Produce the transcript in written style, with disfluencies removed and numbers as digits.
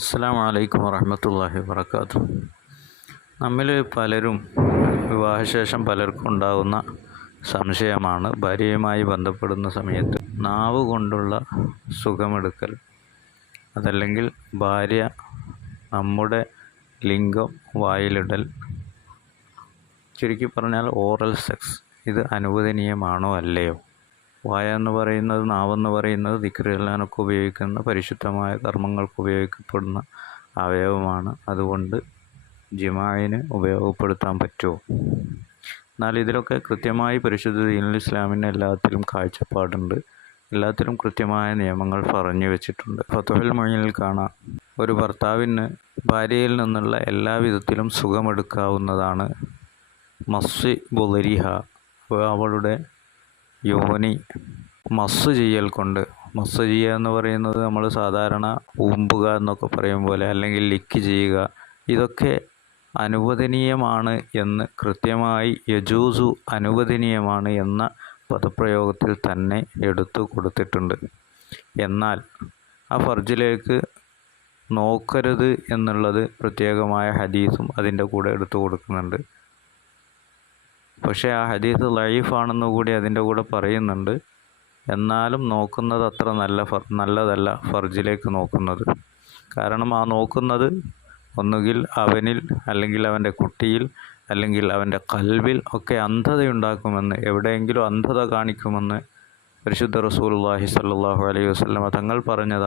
അസ്സലാമു അലൈക്കും വറഹ്മത്തുള്ളാഹി വബറകാതുഹു. നമ്മിൽ പലരും വിവാഹശേഷം പലർക്കും ഉണ്ടാകുന്ന സംശയമാണ് ഭാര്യയുമായി ബന്ധപ്പെടുന്ന സമയത്ത് നാവ് കൊണ്ടുള്ള സുഖമെടുക്കൽ, അതല്ലെങ്കിൽ ഭാര്യ നമ്മുടെ ലിംഗം വായിലിടൽ, ചുരുക്കി പറഞ്ഞാൽ ഓറൽ സെക്സ്, ഇത് അനുവദനീയമാണോ അല്ലയോ? വായ എന്ന് പറയുന്നത്, നാവെന്ന് പറയുന്നത് ദിക്ർ ചൊല്ലാനൊക്കെ ഉപയോഗിക്കുന്ന, പരിശുദ്ധമായ കർമ്മങ്ങൾക്ക് ഉപയോഗിക്കപ്പെടുന്ന അവയവമാണ്. അതുകൊണ്ട് ജിമാഇന് ഉപയോഗപ്പെടുത്താൻ പറ്റുമോ? എന്നാൽ ഇതിലൊക്കെ കൃത്യമായി പരിശുദ്ധ ദീനുൽ ഇസ്ലാമിന് എല്ലാത്തിലും കാഴ്ചപ്പാടുണ്ട്, എല്ലാത്തിലും കൃത്യമായ നിയമങ്ങൾ പറഞ്ഞു വെച്ചിട്ടുണ്ട്. ഫത്ഹുൽ മുഈനിൽ കാണാം, ഒരു ഭർത്താവിന് ഭാര്യയിൽ നിന്നുള്ള എല്ലാ വിധത്തിലും സുഖമെടുക്കാവുന്നതാണ്. മസ്സി ബുദരിഹ, അവളുടെ യോനി മസ്സ് ചെയ്യൽ കൊണ്ട്, മസ്സ് ചെയ്യുക എന്ന് പറയുന്നത് നമ്മൾ സാധാരണ ഊമ്പുക എന്നൊക്കെ പറയും പോലെ, അല്ലെങ്കിൽ ലിക്ക് ചെയ്യുക, ഇതൊക്കെ അനുവദനീയമാണ് എന്ന് കൃത്യമായി യജൂസു, അനുവദനീയമാണ് എന്ന പദപ്രയോഗത്തിൽ തന്നെ എടുത്തു കൊടുത്തിട്ടുണ്ട്. എന്നാൽ ആ ഫർജിലേക്ക് നോക്കരുത് എന്നുള്ളത് പ്രത്യേകമായ ഹദീസും അതിൻ്റെ കൂടെ എടുത്തു കൊടുക്കുന്നുണ്ട്. പക്ഷേ ആ ഹദീസ് ലഈഫാണെന്ന് കൂടി അതിൻ്റെ കൂടെ പറയുന്നുണ്ട്. എന്നാലും നോക്കുന്നത് അത്ര നല്ലതല്ല ഫർജിലേക്ക് നോക്കുന്നത്. കാരണം ആ നോക്കുന്നത് ഒന്നുകിൽ അവനിൽ, അല്ലെങ്കിൽ അവൻ്റെ കുട്ടിയിൽ, അല്ലെങ്കിൽ അവൻ്റെ ഖൽബിൽ ഒക്കെ അന്ധതയുണ്ടാക്കുമെന്ന്, എവിടെയെങ്കിലും അന്ധത കാണിക്കുമെന്ന് പരിശുദ്ധ റസൂലുള്ളാഹി സ്വല്ലല്ലാഹു അലൈഹി വസല്ലം തങ്ങൾ പറഞ്ഞതാണ്.